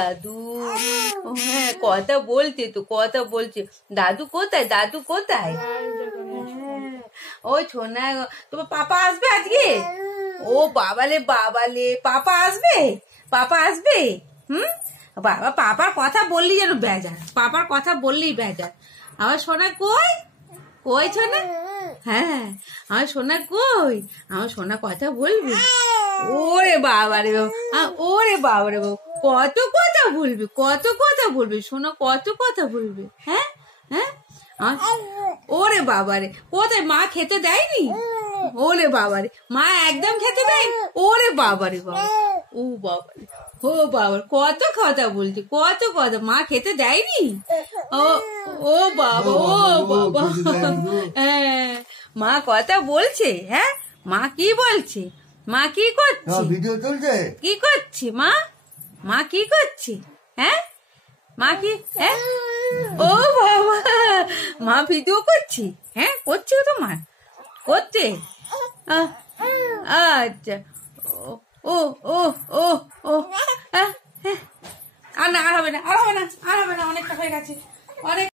দাদু হ্যাঁ কথা বলছে তো কথা বলছে। দাদু কোথায় দাদু কোথায়? ওই ছোনা তোমার পাপা আসবে আজকে? ও বাবালে বাবালে পাপা আসবে? পাপা আসবে? হুম বাবা পাপার কথা বললি যেন বেজার, পাপার কথা বললেই বেজার। আমার সোনা কই কই সোনা? হ্যাঁ আমার সোনা কই? আমার সোনা কথা বলবি? ওরে বাবা রে ওরে বাবা রে বাবা কত কথা বলবি কত কথা বলবি সোনা কত কথা বলবি। হ্যাঁ হ্যাঁ ওরে বাবা রে কোথায় মা খেতে দেয়নি? ওরে বাবা রে মা একদম খেতে দেয়? ওরে বাবা রে বাবা ও বাবা রে ও বাবা কত কথা বলছি কত কথা মা খেতে দেয়নি? ও ও বাবা ও বাবা হ্যাঁ মা কথা বলছে। হ্যাঁ মা কি বলছে? মা কি করছে? ভিডিও চলছে। কি করছে মা? মা কি করছে? হ্যাঁ মা কি? হ্যাঁ ও বাবা মা ভিডিও করছে? হ্যাঁ করছে তো মা করছে। আচ্ছা ও ও ও ও আর না আর হবে না আর হবে না আর হবে না অনেকটা হয়ে গেছে অনেক।